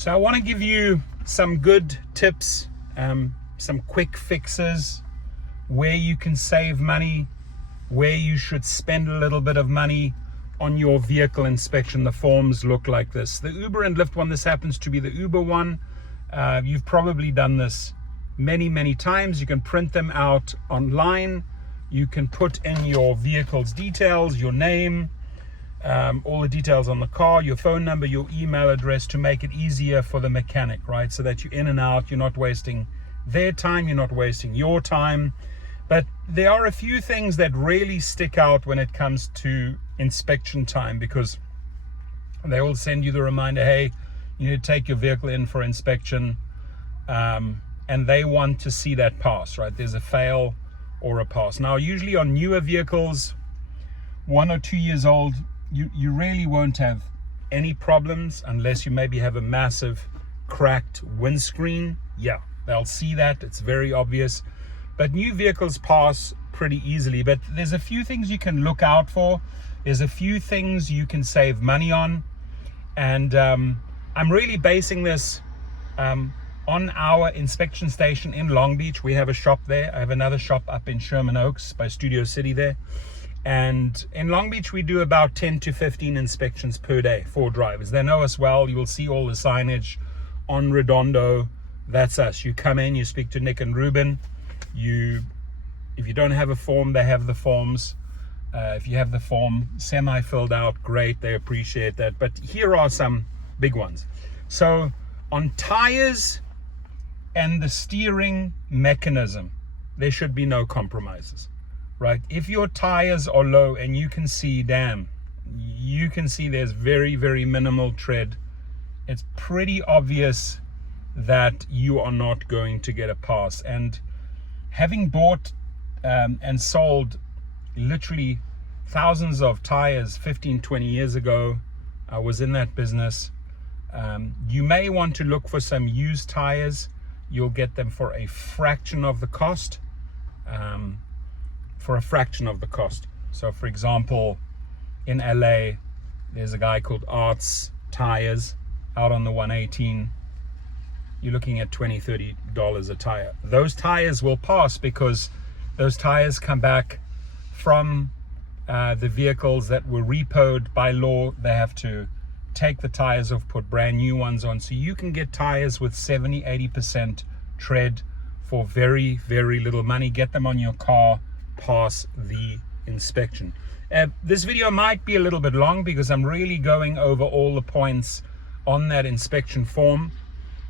So I want to give you some good tips, some quick fixes, where you can save money, where you should spend a little bit of money on your vehicle inspection. The forms look like this. The Uber and Lyft one, this happens to be the Uber one. You've probably done this many times. You can print them out online. You can put in your vehicle's details, your name, all the details on the car, your phone number, your email address, to make it easier for the mechanic, right? So that you're in and out, you're not wasting their time, you're not wasting your time. But there are a few things that really stick out when it comes to inspection time, because they will send you the reminder, hey, you need to take your vehicle in for inspection, and they want to see that pass, right? There's a fail or a pass. Now, usually on newer vehicles, 1 or 2 years old, you really won't have any problems unless you maybe have a massive cracked windscreen. Yeah, they'll see that. It's very obvious. But new vehicles pass pretty easily. But there's a few things you can look out for. There's a few things you can save money on. And I'm really basing this on our inspection station in Long Beach. We have a shop there. I have another shop up in Sherman Oaks by Studio City there. And in Long Beach, we do about 10 to 15 inspections per day for drivers. They know us well. You will see all the signage on Redondo. That's us. You come in, you speak to Nick and Ruben. If you don't have a form, they have the forms. If you have the form semi-filled out, great, they appreciate that. But here are some big ones. So on tires and the steering mechanism, there should be no compromises, right? If your tires are low and you can see, you can see there's very minimal tread, it's pretty obvious that you are not going to get a pass. And having bought and sold literally thousands of tires 15-20 years ago, I was in that business. You may want to look for some used tires. You'll get them for a fraction of the cost. So for example, in LA, there's a guy called Arts Tires out on the 118. You're looking at $20-30 a tire. Those tires will pass because those tires come back from the vehicles that were repoed. By law, they have to take the tires off, put brand new ones on. So you can get tires with 70-80% tread for very little money. Get them on your car, pass the inspection. This video might be a little bit long because I'm really going over all the points on that inspection form.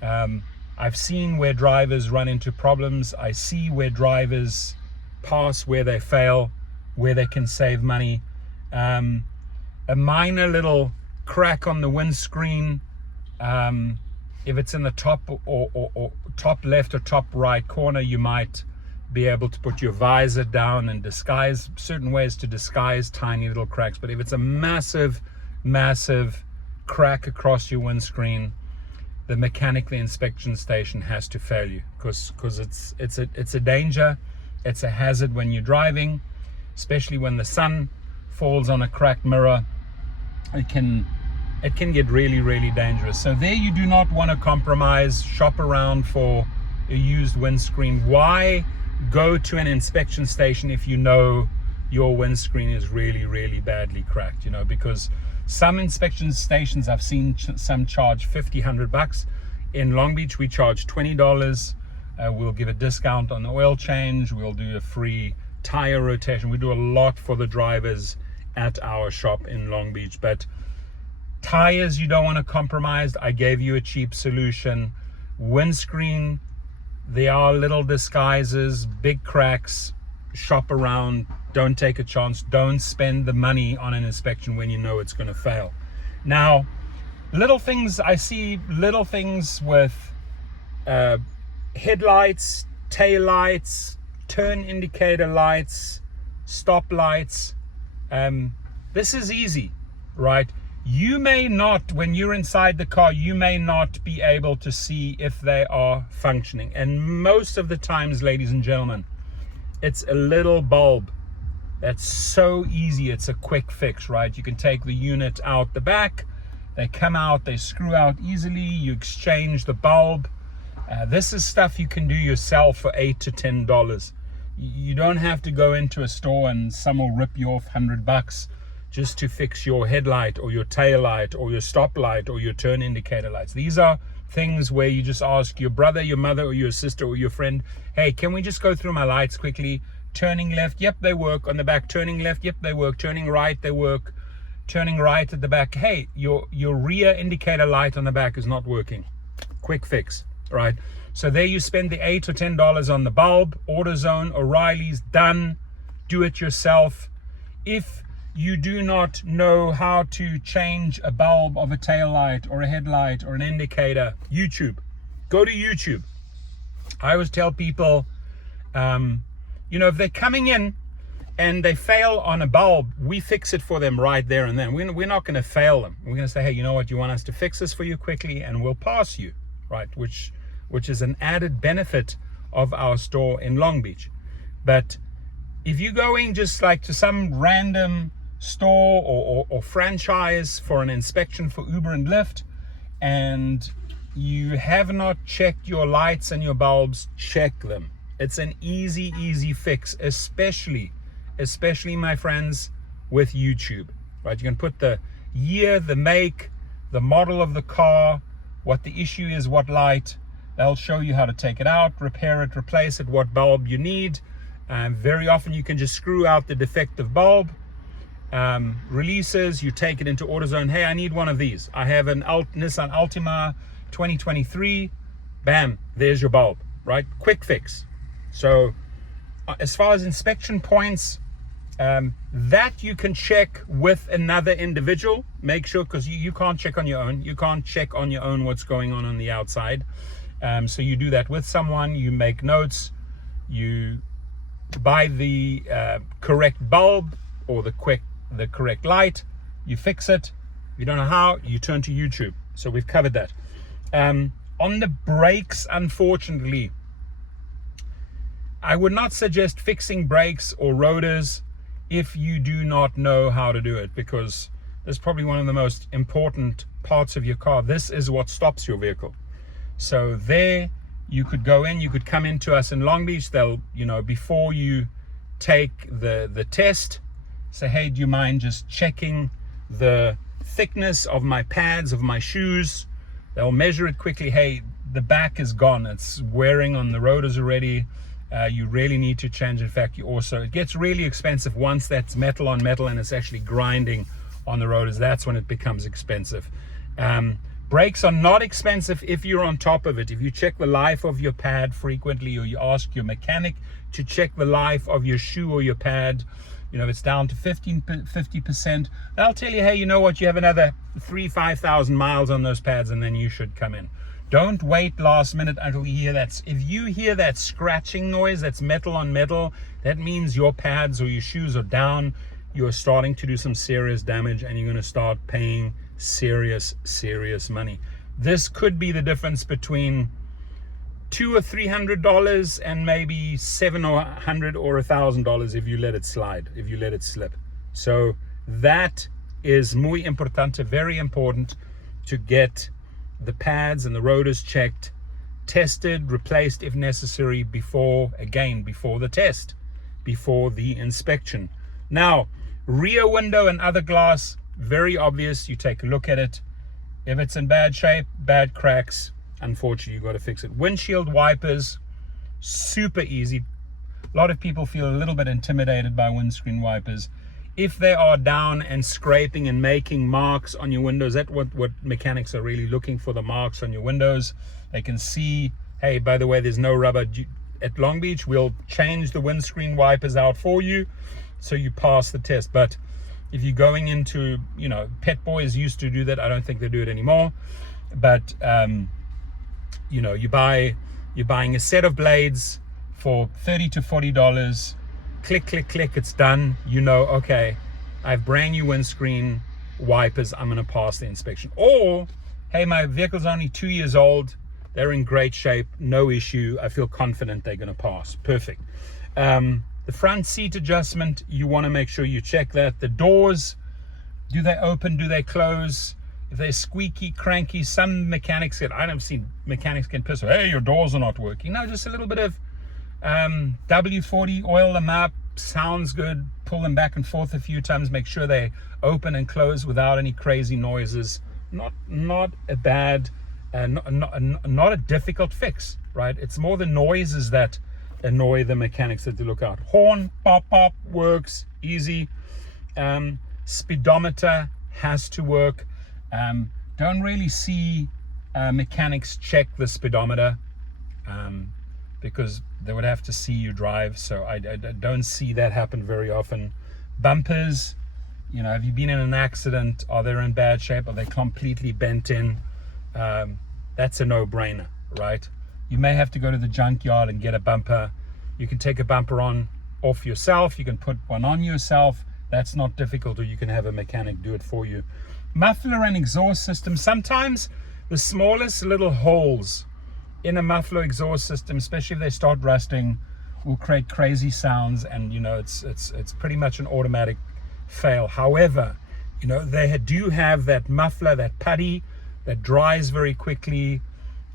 I've seen where drivers run into problems. I see where drivers pass, where they fail, where they can save money. A minor little crack on the windscreen, if it's in the top or top left or top right corner, you might be able to put your visor down and disguise, certain ways to disguise tiny little cracks. But if it's a massive crack across your windscreen, the mechanic, the inspection station has to fail you, because it's a danger. It's a hazard when you're driving, especially when the sun falls on a cracked mirror. It can get really dangerous. So there, you do not want to compromise. Shop around for a used windscreen. Why go to an inspection station if you know your windscreen is really badly cracked? Because some inspection stations, I've seen some charge $50-100. In Long Beach, we charge $20. We'll give a discount on the oil change. We'll do a free tire rotation. We do a lot for the drivers at our shop in Long Beach. But tires, you don't want to compromise. I gave you a cheap solution. Windscreen, there are little disguises, big cracks. Shop around. Don't take a chance. Don't spend the money on an inspection when you know it's going to fail. Now, little things, I see little things with headlights, tail lights, turn indicator lights, stop lights. This is easy, right? You may not, when you're inside the car, you may not be able to see if they are functioning. And most of the times, ladies and gentlemen, it's a little bulb. That's so easy. It's a quick fix, right? You can take the unit out the back, They come out, they screw out easily. You exchange the bulb. This is stuff you can do yourself for $8 to $10. You don't have to go into a store and someone will rip you off $100 just to fix your headlight or your tail light or your stop light or your turn indicator lights. These are things where you just ask your brother, your mother, or your sister or your friend, hey, can we just go through my lights quickly? Turning left, yep, they work. On the back, turning left, yep, they work. Turning right, they work. Turning right at the back, hey, your rear indicator light on the back is not working. Quick fix, right? So there you spend the $8 or $10 on the bulb. AutoZone, O'Reilly's, done. Do it yourself. If you do not know how to change a bulb of a tail light or a headlight or an indicator, YouTube. Go to YouTube. I always tell people, if they're coming in and they fail on a bulb, we fix it for them right there and then. We're not going to fail them. We're going to say, hey, you know what? You want us to fix this for you quickly and we'll pass you, right? Which is an added benefit of our store in Long Beach. But if you're going just like to some random store or franchise for an inspection for Uber and Lyft, and you have not checked your lights and your bulbs, check them. It's an easy fix, especially my friends with YouTube, right? You can put the year, the make, the model of the car, what the issue is, what light. They'll show you how to take it out, repair it, replace it, what bulb you need. Very often you can just screw out the defective bulb. Releases, you take it into AutoZone. Hey, I need one of these. I have an Nissan Altima 2023. Bam, there's your bulb, right? Quick fix. So as far as inspection points, that you can check with another individual. Make sure, because you can't check on your own. You can't check on your own what's going on the outside. So you do that with someone. You make notes. You buy the correct bulb or the correct light. You fix it. If you don't know how, you turn to YouTube. So we've covered that. On the brakes, unfortunately, I would not suggest fixing brakes or rotors if you do not know how to do it, because that's probably one of the most important parts of your car. This is what stops your vehicle. So there you could go in, you could come into us in Long Beach. They'll, before you take the test, say, hey, do you mind just checking the thickness of my pads, of my shoes? They'll measure it quickly. Hey, the back is gone. It's wearing on the rotors already. You really need to change. In fact, it gets really expensive once that's metal on metal and it's actually grinding on the rotors. That's when it becomes expensive. Brakes are not expensive if you're on top of it. If you check the life of your pad frequently, or you ask your mechanic to check the life of your shoe or your pad, if it's down to 50%, they'll tell you, hey, you know what, you have another 5,000 miles on those pads, and then you should come in. Don't wait last minute until you hear that. If you hear that scratching noise, that's metal on metal, that means your pads or your shoes are down. You're starting to do some serious damage, and you're going to start paying serious money. This could be the difference between $200 or $300 and maybe $700 or $100 or $1,000 if you let it slide, if you let it slip. So that is muy importante, very important, to get the pads and the rotors checked, tested, replaced if necessary before the test, before the inspection. Now, rear window and other glass, very obvious. You take a look at it. If it's in bad shape, bad cracks, unfortunately, you've got to fix it. Windshield wipers, super easy. A lot of people feel a little bit intimidated by windscreen wipers. If they are down and scraping and making marks on your windows, that's what mechanics are really looking for, the marks on your windows. They can see, hey, by the way, there's no rubber. At Long Beach, we'll change the windscreen wipers out for you so you pass the test. But if you're going into, Pet Boys used to do that. I don't think they do it anymore. But, you're buying a set of blades for $30 to $40. Click, it's done. Okay, I have brand new windscreen wipers. I'm going to pass the inspection. Or, hey, my vehicle's only 2 years old. They're in great shape. No issue. I feel confident they're going to pass. Perfect. The front seat adjustment, you want to make sure you check that. The doors, do they open? Do they close? if they're squeaky, cranky, some mechanics I've seen mechanics get pissed, hey, your doors are not working. No, just a little bit of W40, oil them up, sounds good, pull them back and forth a few times, make sure they open and close without any crazy noises. Not a bad, not a difficult fix, right? It's more the noises that annoy the mechanics that they look out. Horn, pop, pop, works, easy. Speedometer has to work. Don't really see mechanics check the speedometer because they would have to see you drive, so I don't see that happen very often. Bumpers, have you been in an accident? Are they in bad shape? Are they completely bent in? That's a no-brainer, right? You may have to go to the junkyard and get a bumper. You can take a bumper off yourself. You can put one on yourself. That's not difficult, or you can have a mechanic do it for you. Muffler and exhaust system. Sometimes the smallest little holes in a muffler exhaust system, especially if they start rusting, will create crazy sounds, and it's pretty much an automatic fail. However, they do have that muffler, that putty that dries very quickly.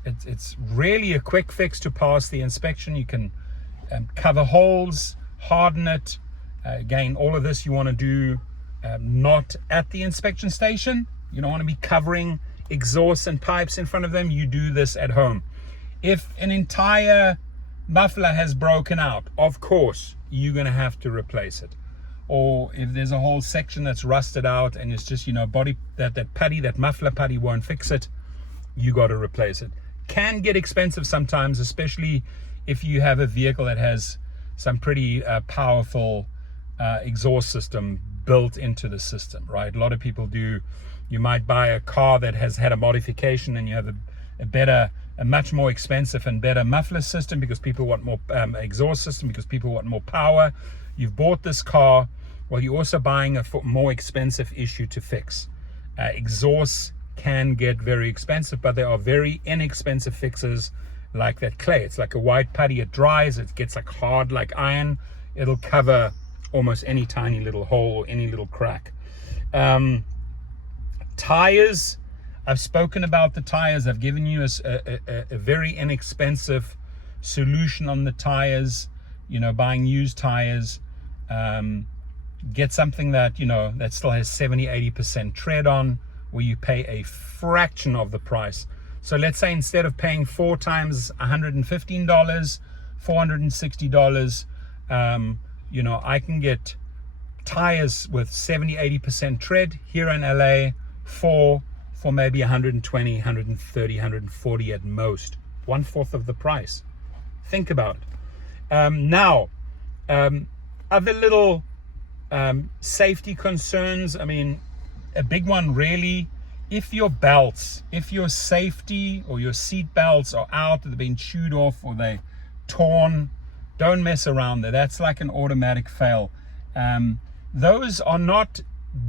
It's really a quick fix to pass the inspection. You can cover holes, harden it. Again, all of this you want to do not at the inspection station. You don't want to be covering exhausts and pipes in front of them. You do this at home. If an entire muffler has broken out, of course you're going to have to replace it. Or if there's a whole section that's rusted out and it's just body that putty, that muffler putty won't fix it, you got to replace it. Can get expensive sometimes, especially if you have a vehicle that has some pretty powerful exhaust system built into the system, right? A lot of people do. You might buy a car that has had a modification and you have a much more expensive and better muffler system because people want more exhaust system because people want more power. You've bought this car, well, you're also buying a more expensive issue to fix. Exhausts can get very expensive, but there are very inexpensive fixes like that clay. It's like a white putty. It dries, it gets like hard like iron. It'll cover almost any tiny little hole or any little crack. Tires, I've spoken about the tires. I've given you a very inexpensive solution on the tires. Buying used tires. Get something that that still has 70-80% tread on, where you pay a fraction of the price. So let's say instead of paying 4 times $115, $460, I can get tires with 70-80% tread here in LA for maybe 120, 130, 140 at most, 1/4 of the price. Think about it. Other little safety concerns. I mean, a big one really, if your safety or your seat belts are out, they've been chewed off or they torn, don't mess around there. That's like an automatic fail. Those are not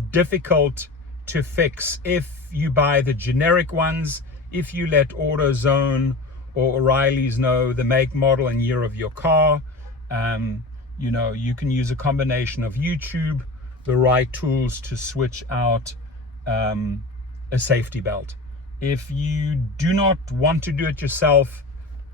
difficult to fix if you buy the generic ones, if you let AutoZone or O'Reilly's know the make, model, and year of your car. You can use a combination of YouTube, the right tools to switch out a safety belt. If you do not want to do it yourself,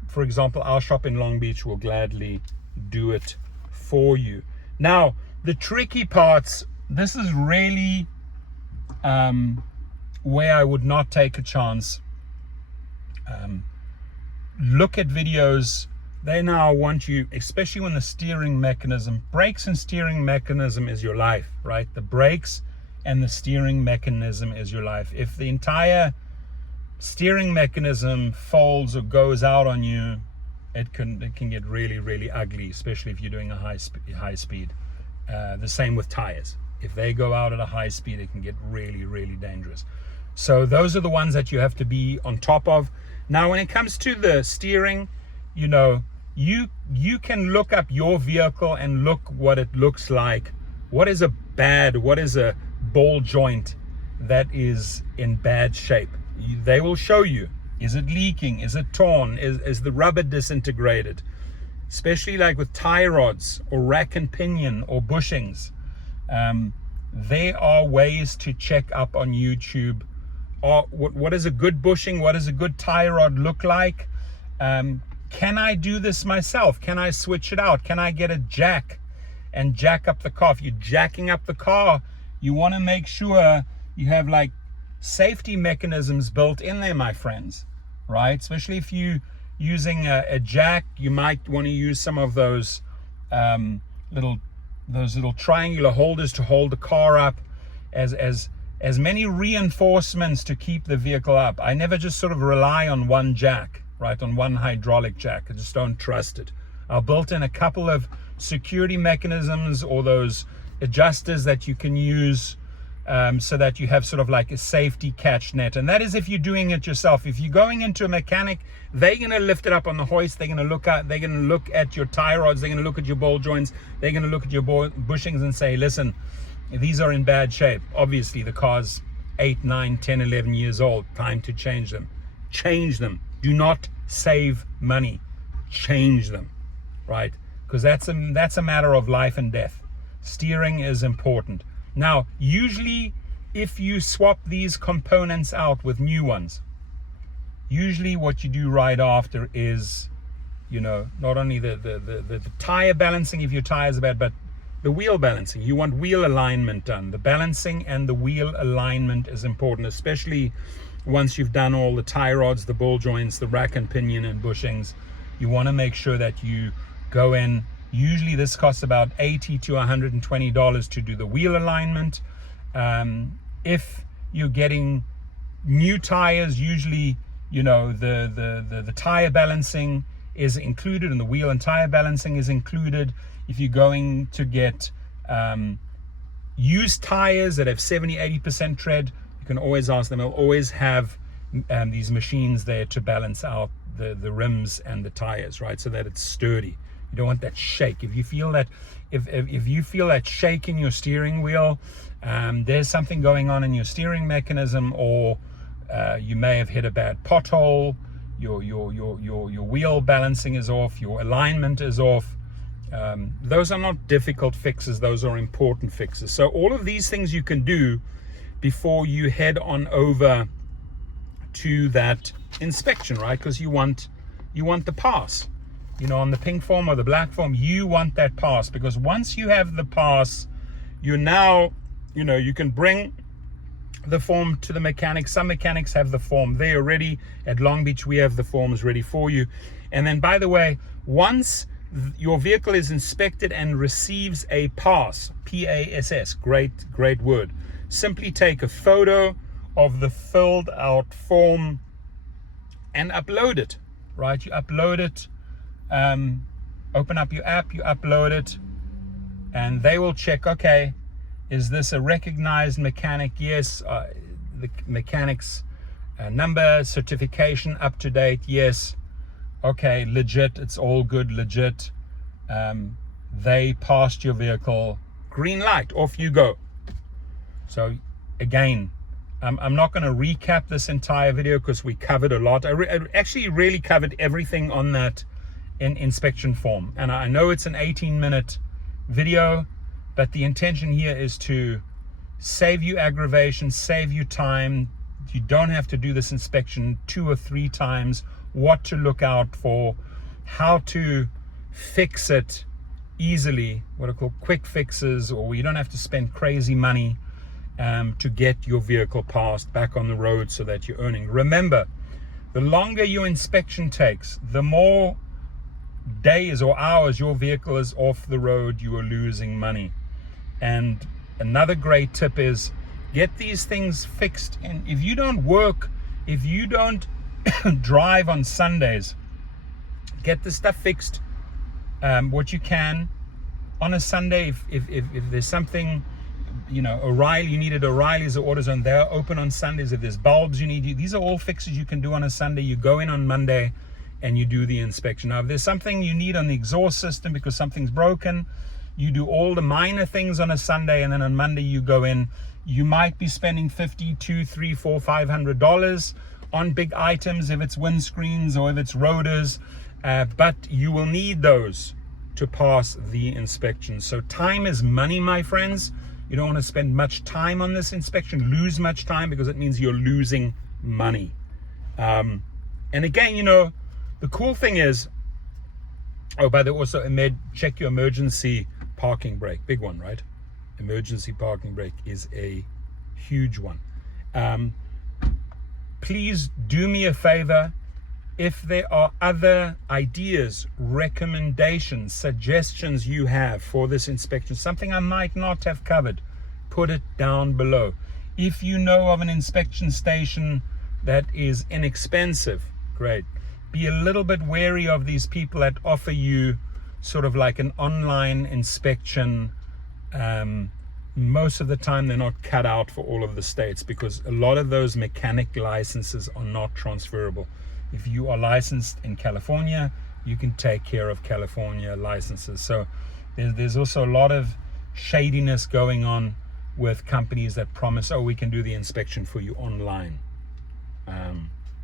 for example, our shop in Long Beach will gladly do it for you. Now, the tricky parts, this is really where I would not take a chance. Look at videos. They now want you, especially when the steering mechanism, brakes and steering mechanism is your life, right? The brakes and the steering mechanism is your life. If the entire steering mechanism folds or goes out on you, it can get really, really ugly, especially if you're doing a high speed. The same with tires. If they go out at a high speed, it can get really, really dangerous. So those are the ones that you have to be on top of. Now, when it comes to the steering, you can look up your vehicle and look what it looks like. What is a ball joint that is in bad shape? They will show you. Is it leaking? Is it torn? Is the rubber disintegrated? Especially like with tie rods or rack and pinion or bushings. There are ways to check up on YouTube What is a good bushing? What does a good tie rod look like? Can I do this myself? Can I switch it out? Can I get a jack and jack up the car? If you're jacking up the car, you want to make sure you have like safety mechanisms built in there, my friends, right? Especially if you're using a jack, you might want to use some of those little triangular holders to hold the car up, as many reinforcements to keep the vehicle up. I never just sort of rely on one jack, right, on one hydraulic jack. I just don't trust it. I've built in a couple of security mechanisms, or those adjusters that you can use so that you have sort of like a safety catch net. And that is if you're doing it yourself. If you're going into a mechanic, they're going to lift it up on the hoist. They're going to look at your tie rods. They're going to look at your ball joints. They're going to look at your bushings and say, listen, these are in bad shape. Obviously, the car's 8, 9, 10, 11 years old. Time to change them. Change them. Do not save money. Change them, right? Because that's a matter of life and death. Steering is important. Now, usually, if you swap these components out with new ones, usually what you do right after is, not only the tire balancing if your tires are bad, but the wheel balancing. You want wheel alignment done. The balancing and the wheel alignment is important, especially once you've done all the tie rods, the ball joints, the rack and pinion and bushings. You want to make sure that you go in. Usually this costs about $80 to $120 to do the wheel alignment. If you're getting new tires, usually the tire balancing is included, and the wheel and tire balancing is included. If you're going to get used tires that have 70-80% tread, you can always ask them. They'll always have these machines there to balance out the rims and the tires, right, so that it's sturdy. You don't want that shake. If you feel that if you feel that shake in your steering wheel, there's something going on in your steering mechanism, or you may have hit a bad pothole. Your wheel balancing is off. Your alignment is off. Those are not difficult fixes. Those are important fixes. So all of these things you can do before you head on over to that inspection, right? Because you want the pass. On the pink form or the black form, you want that pass, because once you have the pass, you now, you can bring the form to the mechanic. Some mechanics have the form there already. At Long Beach, we have the forms ready for you. And then, by the way, once your vehicle is inspected and receives a pass, PASS, great word, simply take a photo of the filled out form and upload it, right? You upload it. Open up your app, you upload it, and they will check, okay, is this a recognized mechanic? Yes. The mechanic's number, certification up to date? Yes. Okay, legit, it's all good, legit. They passed your vehicle, green light, off you go. So again, I'm not going to recap this entire video because we covered a lot. I actually really covered everything on that in inspection form, and I know it's an 18-minute video, but the intention here is to save you aggravation, save you time. You don't have to do this inspection 2 or 3 times. What to look out for, how to fix it easily, what are called quick fixes, or you don't have to spend crazy money to get your vehicle passed back on the road so that you're earning. Remember, the longer your inspection takes, the more days or hours your vehicle is off the road, you are losing money. And another great tip is get these things fixed. And if you don't drive on Sundays, get the stuff fixed what you can on a Sunday. If there's something, O'Reilly, you needed O'Reilly's or AutoZone, they're open on Sundays. If there's bulbs you need, these are all fixes you can do on a Sunday. You go in on Monday and you do the inspection. Now, if there's something you need on the exhaust system because something's broken, you do all the minor things on a Sunday, and then on Monday you go in. You might be spending $50, $200, $300, $400, $500 on big items if it's windscreens or if it's rotors, but you will need those to pass the inspection. So time is money, my friends. You don't want to spend much time on this inspection, lose much time, because it means you're losing money. And again, you know, the cool thing is, oh, by the way, also check your emergency parking brake. Big one, right? Emergency parking brake is a huge one. Please do me a favor. If there are other ideas, recommendations, suggestions you have for this inspection, something I might not have covered, put it down below. If you know of an inspection station that is inexpensive, great. Be a little bit wary of these people that offer you sort of like an online inspection. Most of the time they're not cut out for all of the states, because a lot of those mechanic licenses are not transferable. If you are licensed in California, you can take care of California licenses. So there's also a lot of shadiness going on with companies that promise, oh, we can do the inspection for you online.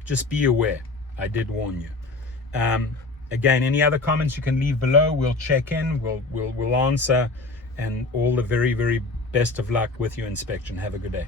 Just be aware. I did warn you. Again, any other comments you can leave below. We'll check in. We'll answer. And all the very, very best of luck with your inspection. Have a good day.